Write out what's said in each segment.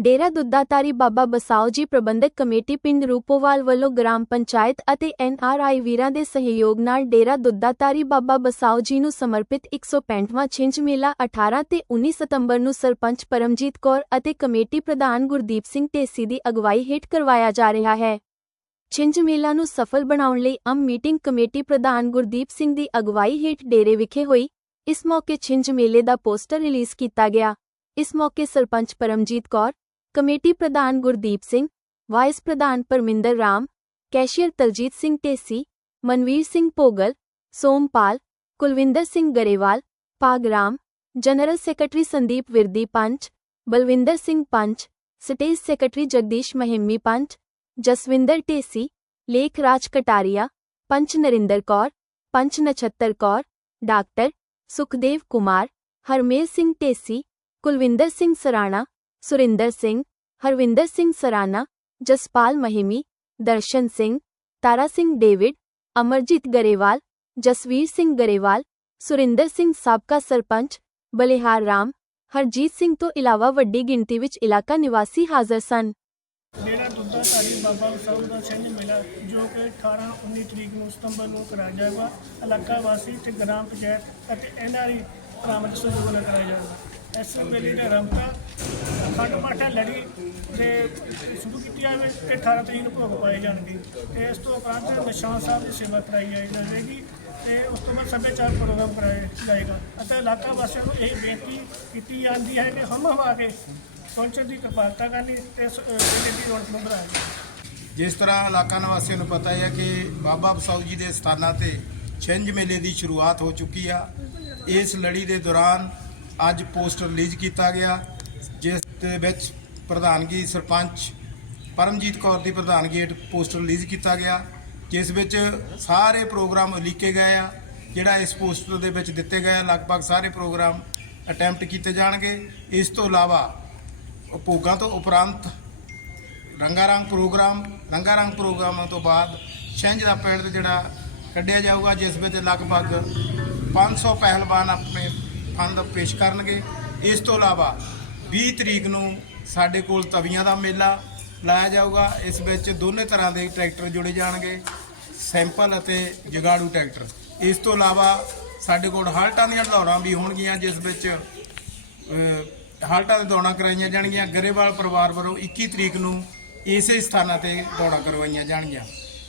ਡੇਰਾ ਦੁੱਦਾਤਾਰੀ ਬਾਬਾ ਬਸਾਓ ਜੀ ਪ੍ਰਬੰਧਕ ਕਮੇਟੀ ਪਿੰਡ ਰੂਪੋਵਾਲ ਵੱਲੋਂ ਗ੍ਰਾਮ ਪੰਚਾਇਤ ਅਤੇ ਐਨਆਰਆਈ ਵੀਰਾਂ ਦੇ ਸਹਿਯੋਗ ਨਾਲ ਡੇਰਾ ਦੁੱਦਾਤਾਰੀ ਬਾਬਾ ਬਸਾਓ ਜੀ ਨੂੰ ਸਮਰਪਿਤ 165ਵਾਂ ਛਿੰਝ ਮੇਲਾ 18 ਤੇ 19 ਸਤੰਬਰ ਨੂੰ ਸਰਪੰਚ ਪਰਮਜੀਤ ਕੌਰ ਅਤੇ ਕਮੇਟੀ ਪ੍ਰਧਾਨ ਗੁਰਦੀਪ ਸਿੰਘ ਢੇਸੀ ਦੀ ਅਗਵਾਈ ਹੇਠ ਕਰਵਾਇਆ ਜਾ ਰਿਹਾ ਹੈ। ਛਿੰਝ ਮੇਲਾ ਨੂੰ ਸਫਲ ਬਣਾਉਣ ਲਈ ਅਮ ਮੀਟਿੰਗ ਕਮੇਟੀ ਪ੍ਰਧਾਨ ਗੁਰਦੀਪ ਸਿੰਘ ਦੀ ਅਗਵਾਈ ਹੇਠ ਡੇਰੇ ਵਿਖੇ ਹੋਈ। ਇਸ ਮੌਕੇ ਛਿੰਝ ਮੇਲੇ ਦਾ ਪੋਸਟਰ ਰਿਲੀਜ਼ ਕੀਤਾ ਗਿਆ। ਇਸ ਮੌਕੇ ਸਰਪੰਚ ਪਰਮਜੀਤ ਕੌਰ कमेटी प्रधान गुरदीप सिंह, वाइस प्रधान Parminder Ram, cashier Taljit Singh Tesi, Manvir Singh Pogal, Sompal, Kulwinder Singh Grewal, Pagram, general secretary Sandeep Virdi panch, Balwinder Singh panch, stage secretary Jagdish Mahimi panch, Jaswinder Tesi Lekhraj Kataria, panch Narinder Kaur, panch Nachhattar Kaur, doctor Sukhdev Kumar, Harmel Singh Tesi, Kulwinder Singh Sarana Sarana Surinder Singh Harvinder Singh Sarana Jaspal Mahimi Darshan Singh Tara Singh David Amarjit Grewal Jasvir Singh Grewal Surinder Singh ਸਾਬਕਾ ਸਰਪੰਚ ਬਲਿਹਾਰ ਰਾਮ ਹਰਜੀਤ ਸਿੰਘ ਤੋਂ ਇਲਾਵਾ ਵੱਡੀ ਗਿਣਤੀ ਵਿੱਚ ਇਲਾਕਾ ਨਿਵਾਸੀ ਹਾਜ਼ਰ ਸਨ ਡੇਰਾ ਦੁੱਧਾ ਧਾਰੀ ਬਾਬਾ ਸਾਹਿਬ ਦਾ ਸਿੰਘ ਮੇਲਾ ਜੋ ਕਿ 18 19 ਤਰੀਕ ਨੂੰ ਸਤੰਬਰ ਨੂੰ ਕਰਾਇਆ ਜਾਏਗਾ ਇਲਾਕਾ ਵਾਸੀ ਤੇ ਗ੍ਰਾਮ ਪੰਚਾਇਤ ਅਤੇ ਐਨਆਰਈ ਪ੍ਰਾਮਤ ਸਹਿਯੋਗ ਨਾਲ ਕਰਾਇਆ ਜਾਏਗਾ ਇਸ ਮੇਲੇ ਦਾ ਰਮਤਾ ਖੰਡ ਪਾਠਾ ਲੜੀ ਤੇ ਸ਼ੁਰੂ ਕੀਤੀ ਜਾਵੇ ਤੇ 18 ਤਰੀਕ ਨੂੰ ਭੋਗ ਪਾਏ ਜਾਣਗੇ। ਤੇ ਇਸ ਤੋਂ ਉਪਰੰਤ ਨਿਸ਼ਾਨ ਸਾਹਿਬ ਦੀ ਸੇਵਾ ਕਰਾਈ ਜਾਵੇਗੀ ਤੇ ਉਸ ਤੋਂ ਬਾਅਦ ਸੱਭਿਆਚਾਰ ਪ੍ਰੋਗਰਾਮ ਕਰਾਇਆ ਜਾਏਗਾ। ਅਤੇ ਇਲਾਕਾ ਵਾਸੀਆਂ ਨੂੰ ਇਹ ਬੇਨਤੀ ਕੀਤੀ ਜਾਂਦੀ ਹੈ ਕਿ ਹਮ ਹਵਾ ਕੇ ਪਹੁੰਚਣ ਦੀ ਕਿਰਪਾਲਤਾ ਕਰਨੀ ਤੇ ਇਸ ਦੀ ਰੌਣਕ ਨੂੰ ਵਧਾਉਣੀ ਜਿਸ ਤਰ੍ਹਾਂ ਇਲਾਕਾ ਨਿਵਾਸੀਆਂ ਨੂੰ ਪਤਾ ਹੈ ਕਿ ਬਾਬਾ ਬਸਾਊ ਜੀ ਦੇ ਸਥਾਨਾਂ ਤੇ ਛਿੰਝ ਮੇਲੇ ਦੀ ਸ਼ੁਰੂਆਤ ਹੋ ਚੁੱਕੀ ਆ। ਇਸ ਲੜੀ ਦੇ ਦੌਰਾਨ ਅੱਜ ਪੋਸਟਰ ਰਿਲੀਜ਼ ਕੀਤਾ ਗਿਆ, ਜਿਸ ਦੇ ਵਿੱਚ ਪ੍ਰਧਾਨਗੀ ਸਰਪੰਚ ਪਰਮਜੀਤ ਕੌਰ ਦੀ ਪ੍ਰਧਾਨਗੀ ਹੇਠ ਪੋਸਟਰ ਰਿਲੀਜ਼ ਕੀਤਾ ਗਿਆ, ਜਿਸ ਵਿੱਚ ਸਾਰੇ ਪ੍ਰੋਗਰਾਮ ਉਲੀਕੇ ਗਏ ਆ, ਜਿਹੜਾ ਇਸ ਪੋਸਟਰ ਦੇ ਵਿੱਚ ਦਿੱਤੇ ਗਏ ਆ, ਲਗਭਗ ਸਾਰੇ ਪ੍ਰੋਗਰਾਮ ਅਟੈਂਪਟ ਕੀਤੇ ਜਾਣਗੇ। ਇਸ ਤੋਂ ਇਲਾਵਾ ਭੋਗਾਂ ਤੋਂ ਉਪਰੰਤ ਰੰਗਾ ਰੰਗ ਪ੍ਰੋਗਰਾਮ ਰੰਗਾ ਰੰਗ ਪ੍ਰੋਗਰਾਮਾਂ ਤੋਂ ਬਾਅਦ ਛਿੰਝ ਦਾ ਪਿੰਡ ਜਿਹੜਾ ਕੱਢਿਆ ਜਾਊਗਾ, ਜਿਸ ਵਿੱਚ ਲਗਭਗ 500 ਪਹਿਲਵਾਨ ਆਪਣੇ ਫੰਦ ਪੇਸ਼ ਕਰਨਗੇ। ਇਸ ਤੋਂ ਇਲਾਵਾ 20 ਤਰੀਕ ਨੂੰ ਸਾਡੇ ਕੋਲ ਤਵੀਆਂ ਦਾ ਮੇਲਾ ਲਾਇਆ ਜਾਊਗਾ। ਇਸ ਵਿੱਚ ਦੋਨੇ ਤਰ੍ਹਾਂ ਦੇ ਟਰੈਕਟਰ ਜੁੜੇ ਜਾਣਗੇ, ਸੈਂਪਲ ਅਤੇ ਜਗਾੜੂ ਟਰੈਕਟਰ। ਇਸ ਤੋਂ ਇਲਾਵਾ ਸਾਡੇ ਕੋਲ ਹਾਲਟਾਂ ਦੀਆਂ ਦੌੜਾਂ ਵੀ ਹੋਣਗੀਆਂ, ਜਿਸ ਵਿੱਚ ਹਾਲਟਾਂ ਦੇ ਦੌੜਾਂ ਕਰਾਈਆਂ ਜਾਣਗੀਆਂ। ਗਰੇਵਾਲ ਪਰਿਵਾਰ ਵੱਲੋਂ 21 ਤਰੀਕ ਨੂੰ ਇਸੇ ਸਥਾਨਾਂ ਤੇ ਦੌੜਾਂ ਕਰਵਾਈਆਂ ਜਾਣਗੀਆਂ।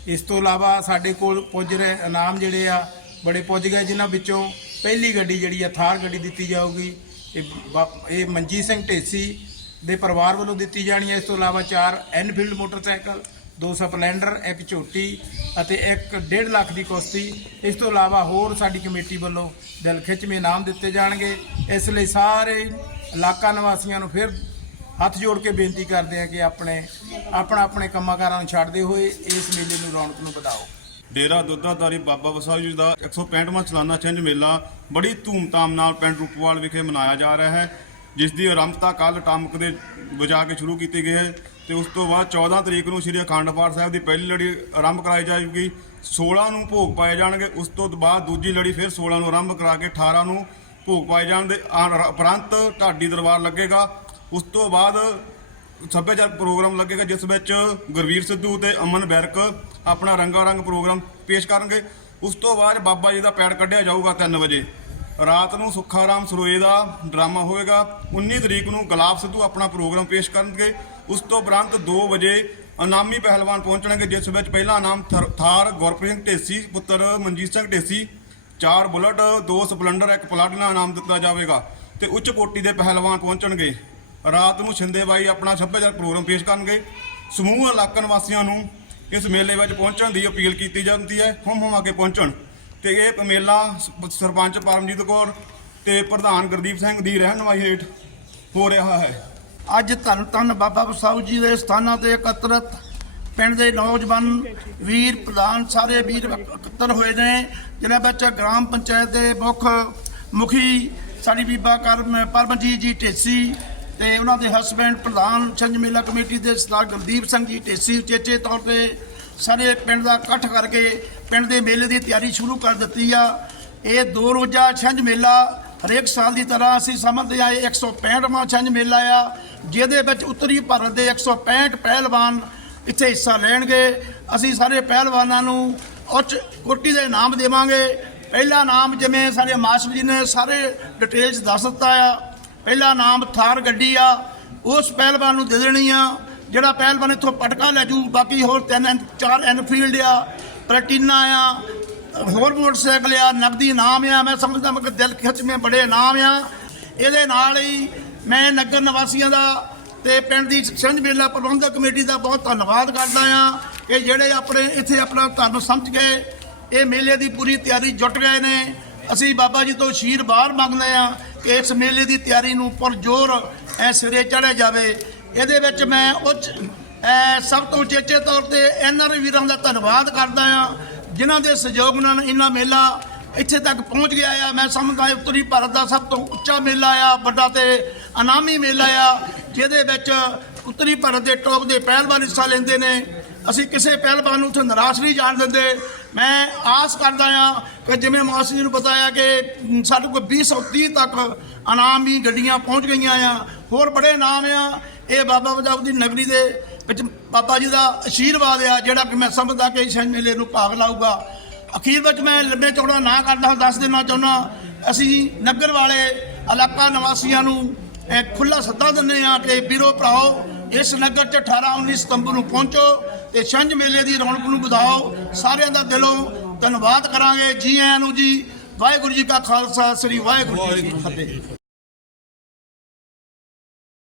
ਇਸ ਤੋਂ ਇਲਾਵਾ ਸਾਡੇ ਕੋਲ ਪੁੱਜ ਰਹੇ ਇਨਾਮ ਜਿਹੜੇ ਆ, ਬੜੇ ਪੁੱਜ ਗਏ, ਜਿਨ੍ਹਾਂ ਵਿੱਚੋਂ ਪਹਿਲੀ ਗੱਡੀ ਜਿਹੜੀ ਆ, ਥਾਰ ਗੱਡੀ ਦਿੱਤੀ ਜਾਊਗੀ। ਇਹ ਬਾ- ਇਹ ਮਨਜੀਤ ਸਿੰਘ ਢੇਸੀ ਦੇ ਪਰਿਵਾਰ ਵੱਲੋਂ ਦਿੱਤੀ ਜਾਣੀ ਹੈ ਇਸ ਤੋਂ ਇਲਾਵਾ ਚਾਰ ਐਨਫੀਲਡ ਮੋਟਰਸਾਈਕਲ, ਦੋ ਸਪਲੈਂਡਰ ਇੱਕ ਝੋਟੀ ਅਤੇ ਇੱਕ 1.5 ਲੱਖ ਦੀ ਕੁਸ਼ਤੀ। ਇਸ ਤੋਂ ਇਲਾਵਾ ਹੋਰ ਸਾਡੀ ਕਮੇਟੀ ਵੱਲੋਂ ਦਿਲ ਖਿੱਚਵੇਂ ਇਨਾਮ ਦਿੱਤੇ ਜਾਣਗੇ। ਇਸ ਲਈ ਸਾਰੇ ਇਲਾਕਾ ਨਿਵਾਸੀਆਂ ਨੂੰ ਫਿਰ ਹੱਥ ਜੋੜ ਕੇ ਬੇਨਤੀ ਕਰਦੇ ਆ ਕਿ ਆਪਣੇ ਆਪਣਾ ਆਪਣੇ ਕੰਮਾਂ-ਕਾਰਾਂ ਨੂੰ ਛੱਡਦੇ ਹੋਏ ਇਸ ਮੇਲੇ ਨੂੰ ਰੌਣਕ ਨੂੰ ਵਧਾਓ। ਡੇਰਾ ਦੁੱਧਾਧਾਰੀ ਬਾਬਾ ਵਸਾਓ ਜੀ ਦਾ 165ਵਾਂ ਸਾਲਾਨਾ ਛਿੰਝ ਮੇਲਾ ਬੜੀ ਧੂਮਧਾਮ ਨਾਲ ਪਿੰਡ ਰੂਪਵਾਲ ਵਿਖੇ ਮਨਾਇਆ ਜਾ ਰਿਹਾ ਹੈ, ਜਿਸ ਦੀ ਆਰੰਭਤਾ ਕੱਲ ਟਾਮਕ ਦੇ ਵਜਾ ਕੇ ਸ਼ੁਰੂ ਕੀਤੀ ਗਈ ਹੈ ਤੇ ਉਸ ਤੋਂ ਬਾਅਦ 14 ਤਰੀਕ ਨੂੰ ਸ੍ਰੀ ਅਖੰਡ ਪਾਠ ਸਾਹਿਬ ਦੀ ਪਹਿਲੀ ਲੜੀ ਆਰੰਭ ਕਰਾਈ ਜਾਏਗੀ। 16 ਨੂੰ ਭੋਗ ਪਾਏ ਜਾਣਗੇ, ਉਸ ਤੋਂ ਬਾਅਦ ਦੂਜੀ ਲੜੀ ਫਿਰ 16 ਨੂੰ ਆਰੰਭ ਕਰਾ ਕੇ 18 ਨੂੰ ਭੋਗ ਪਾਏ ਜਾਣਗੇ। ਆ- ਉਪਰੰਤ ਢਾਡੀ ਦਰਬਾਰ ਲੱਗੇਗਾ ਉਸ ਤੋਂ ਬਾਅਦ ਸੱਭਿਆਚਾਰਕ ਪ੍ਰੋਗਰਾਮ ਲੱਗੇਗਾ, ਜਿਸ ਵਿੱਚ ਗੁਰਵੀਰ ਸਿੱਧੂ ਤੇ ਅਮਨ ਬੈਰਕ ਆਪਣਾ ਰੰਗਾ ਰੰਗ ਪ੍ਰੋਗਰਾਮ ਪੇਸ਼ ਕਰਨਗੇ। ਉਸ ਤੋਂ ਬਾਅਦ ਬਾਬਾ ਜੀ ਦਾ ਪੈੜ ਕੱਢਿਆ ਜਾਊਗਾ 3 ਵਜੇ। ਰਾਤ ਨੂੰ ਸੁੱਖਾ ਰਾਮ ਸਰੋਏ ਦਾ ਡਰਾਮਾ ਹੋਵੇਗਾ। 19 ਤਰੀਕ ਨੂੰ ਗੁਲਾਬ ਸਿੱਧੂ ਆਪਣਾ ਪ੍ਰੋਗਰਾਮ ਪੇਸ਼ ਕਰਨਗੇ। ਉਸ ਤੋਂ ਉਪਰੰਤ 2 ਵਜੇ ਅਨਾਮੀ ਪਹਿਲਵਾਨ ਪਹੁੰਚਣਗੇ, ਜਿਸ ਵਿੱਚ ਪਹਿਲਾ ਇਨਾਮ ਥਰ- ਥਾਰ ਗੁਰਪ੍ਰੀਤ ਸਿੰਘ ਢੇਸੀ, ਪੁੱਤਰ ਮਨਜੀਤ ਸਿੰਘ ਢੇਸੀ, ਚਾਰ ਬੁਲਟ, ਦੋ ਸਪਲੈਂਡਰ, ਇੱਕ ਪਲਾਟੀਨਾ ਇਨਾਮ ਦਿੱਤਾ ਜਾਵੇਗਾ ਤੇ ਉੱਚ ਕੋਟੀ ਦੇ ਪਹਿਲਵਾਨ ਪਹੁੰਚਣਗੇ। ਰਾਤ ਨੂੰ ਛਿੰਦੇ ਬਾਈ ਆਪਣਾ ਸੱਭਿਆਚਾਰ ਪ੍ਰੋਗਰਾਮ ਪੇਸ਼ ਕਰਨਗੇ। ਸਮੂਹ ਇਲਾਕਾ ਨਿਵਾਸੀਆਂ ਨੂੰ ਇਸ ਮੇਲੇ ਵਿੱਚ ਪਹੁੰਚਣ ਦੀ ਅਪੀਲ ਕੀਤੀ ਜਾਂਦੀ ਹੈ, ਹਮ ਹਮ ਆ ਕੇ ਪਹੁੰਚਣ। ਤੇ ਇਹ ਮੇਲਾ ਸਰਪੰਚ ਪਰਮਜੀਤ ਕੌਰ ਤੇ ਪ੍ਰਧਾਨ ਗੁਰਦੀਪ ਸਿੰਘ ਦੀ ਰਹਿਨਮਾਈ ਹੇਠ ਹੋ ਰਿਹਾ ਹੈ। ਅੱਜ ਧੰਨ ਧੰਨ ਬਾਬਾ ਬਸਾਊ ਜੀ ਦੇ ਸਥਾਨਾਂ ਤੇ ਇਕੱਤਰਤ ਪਿੰਡ ਦੇ ਨੌਜਵਾਨ ਵੀਰ, ਪ੍ਰਧਾਨ ਸਾਰੇ ਵੀਰ ਇਕੱਤਰ ਹੋਏ ਨੇ, ਜਿਨ੍ਹਾਂ ਵਿੱਚ ਗ੍ਰਾਮ ਪੰਚਾਇਤ ਦੇ ਮੁੱਖ ਮੁਖੀ ਸਾਡੀ ਬੀਬਾ ਕਰਮ ਪਰਮਜੀਤ ਜੀ ਢੇਸੀ ਤੇ ਉਹਨਾਂ ਦੇ ਹਸਬੈਂਡ ਪ੍ਰਧਾਨ ਛੰਝ ਮੇਲਾ ਕਮੇਟੀ ਦੇ ਸਰਦਾਰ ਗੁਰਦੀਪ ਸਿੰਘ ਜੀ ਢੇਸੀ ਉਚੇਚੇ ਤੌਰ ਤੇ ਸਾਰੇ ਪਿੰਡ ਦਾ ਇਕੱਠ ਕਰਕੇ ਪਿੰਡ ਦੇ ਮੇਲੇ ਦੀ ਤਿਆਰੀ ਸ਼ੁਰੂ ਕਰ ਦਿੱਤੀ ਆ। ਇਹ ਦੋ ਰੋਜ਼ਾ ਛੰਝ ਮੇਲਾ ਹਰੇਕ ਸਾਲ ਦੀ ਤਰ੍ਹਾਂ ਅਸੀਂ ਸਮਝਦੇ ਆ ਇਹ 165ਵਾਂ ਛੰਝ ਮੇਲਾ ਆ, ਜਿਹਦੇ ਵਿੱਚ ਉੱਤਰੀ ਭਾਰਤ ਦੇ 165 ਪਹਿਲਵਾਨ ਇੱਥੇ ਹਿੱਸਾ ਲੈਣਗੇ। ਅਸੀਂ ਸਾਰੇ ਪਹਿਲਵਾਨਾਂ ਨੂੰ ਉੱਚ ਕੋਟੀ ਦੇ ਇਨਾਮ ਦੇਵਾਂਗੇ। ਪਹਿਲਾ ਨਾਮ ਜਿਵੇਂ ਸਾਡੇ ਮਾਸਟਰ ਜੀ ਨੇ ਸਾਰੇ ਡਿਟੇਲਸ ਦੱਸ ਦਿੱਤਾ ਆ। ਪਹਿਲਾ ਨਾਮ ਥਾਰ ਗੱਡੀ ਆ, ਉਸ ਪਹਿਲਵਾਨ ਨੂੰ ਦੇ ਦੇਣੀ ਆ। ਜਿਹੜਾ ਪਹਿਲਵਾਨ ਇੱਥੋਂ ਪਟਕਾ ਲੈ ਜੂ, ਬਾਕੀ ਹੋਰ ਤਿੰਨ ਐਨ- ਚਾਰ ਐਨਫੀਲਡ ਆ, ਪਲਟੀਨਾ ਆ, ਹੋਰ ਮੋਟਰਸਾਈਕਲ ਆ ਨਗਦੀ ਇਨਾਮ ਆ, ਮੈਂ ਸਮਝਦਾ ਮੈਂ ਦਿਲ ਖਿੱਚ ਖਿੱਚਵੇਂ ਬੜੇ ਇਨਾਮ ਆ। ਇਹਦੇ ਨਾਲ ਹੀ ਮੈਂ ਨਗਰ ਨਿਵਾਸੀਆਂ ਦਾ ਤੇ ਪਿੰਡ ਦੀ ਸਿੰਝ ਮੇਲਾ ਪ੍ਰਬੰਧਕ ਕਮੇਟੀ ਦਾ ਬਹੁਤ ਧੰਨਵਾਦ ਕਰਦਾ ਆ ਕਿ ਜਿਹੜੇ ਆਪਣੇ ਇੱਥੇ ਆਪਣਾ ਧਰਮ ਸਮਝ ਗਏ, ਇਹ ਮੇਲੇ ਦੀ ਪੂਰੀ ਤਿਆਰੀ ਜੁਟ ਗਏ ਨੇ। ਅਸੀਂ ਬਾਬਾ ਜੀ ਤੋਂ ਅਸ਼ੀਰਵਾਦ ਮੰਗਦੇ ਆ ਕਿ ਇਸ ਮੇਲੇ ਦੀ ਤਿਆਰੀ ਨੂੰ ਪੁਰਜੋਰ ਐ ਸਿਰੇ ਚੜ੍ਹਿਆ ਜਾਵੇ। ਇਹਦੇ ਵਿੱਚ ਮੈਂ ਉੱਚ ਸਭ ਤੋਂ ਉਚੇਚੇ ਤੌਰ ਤੇ ਐਨਆਰ ਵੀਰਾਂ ਦਾ ਧੰਨਵਾਦ ਕਰਦਾ ਆ ਜਿਨ੍ਹਾਂ ਦੇ ਸਹਿਯੋਗ ਨਾਲ ਇਹਨਾਂ ਮੇਲਾ ਇੱਥੇ ਤੱਕ ਪਹੁੰਚ ਗਿਆ ਆ। ਮੈਂ ਸਮਝਦਾ ਉੱਤਰੀ ਭਾਰਤ ਦਾ ਸਭ ਤੋਂ ਉੱਚਾ ਮੇਲਾ ਆ, ਵੱਡਾ ਤੇ ਅਨਾਮੀ ਮੇਲਾ ਆ, ਜਿਹਦੇ ਵਿੱਚ ਉੱਤਰੀ ਭਾਰਤ ਦੇ ਟੌਪ ਦੇ ਪਹਿਲਵਾਨ ਹਿੱਸਾ ਲੈਂਦੇ ਨੇ। ਅਸੀਂ ਕਿਸੇ ਪਹਿਲਵਾਨ ਨੂੰ ਉੱਥੇ ਨਿਰਾਸ਼ ਨਹੀਂ ਜਾਣ ਦਿੰਦੇ। ਮੈਂ ਆਸ ਕਰਦਾ ਆ ਕਿ ਜਿਵੇਂ ਮਾਸਟਰ ਜੀ ਨੂੰ ਪਤਾ ਆ ਕਿ ਸਾਡੇ ਕੋਲ 2030 ਤੱਕ ਅਨਾਮੀ ਗੱਡੀਆਂ ਪਹੁੰਚ ਗਈਆਂ ਆ। ਹੋਰ ਬੜੇ ਨਾਮ ਆ। ਇਹ ਬਾਬਾ ਬਜਾਬ ਦੀ ਨਗਰੀ ਦੇ ਵਿੱਚ ਬਾਬਾ ਜੀ ਦਾ ਆਸ਼ੀਰਵਾਦ ਆ, ਜਿਹੜਾ ਕਿ ਮੈਂ ਸਮਝਦਾ ਕਿ ਇਸ ਮੇਲੇ ਨੂੰ ਭਾਗ ਲਾਊਗਾ। ਅਖੀਰ ਵਿੱਚ ਮੈਂ ਲੰਬੇ ਚੌੜਾ ਨਾ ਕਰਦਾ ਹਾਂ ਦੱਸ ਦੇਣਾ ਚਾਹੁੰਦਾ, ਅਸੀਂ ਨਗਰ ਵਾਲੇ ਇਲਾਕਾ ਨਿਵਾਸੀਆਂ ਨੂੰ ਖੁੱਲਾ ਸੱਦਾ ਦਿੰਦੇ ਆ ਕਿ ਵੀਰੋ, ਭਰਾਓ ਇਸ ਨਗਰ 'ਚ 18 19 ਸਤੰਬਰ ਨੂੰ ਪਹੁੰਚੋ ਤੇ ਛੰਝ ਮੇਲੇ ਦੀ ਰੌਣਕ ਨੂੰ ਵਧਾਓ। ਸਾਰਿਆਂ ਦਾ ਦਿਲੋਂ ਧੰਨਵਾਦ ਕਰਾਂਗੇ। ਜੀ ਆਇਆਂ ਨੂੰ ਜੀ, ਵਾਹਿਗੁਰੂ ਜੀ ਕਾ ਖਾਲਸਾ, ਸ੍ਰੀ ਵਾਹਿਗੁਰੂ ਜੀ ਕੀ ਫਤਿਹ।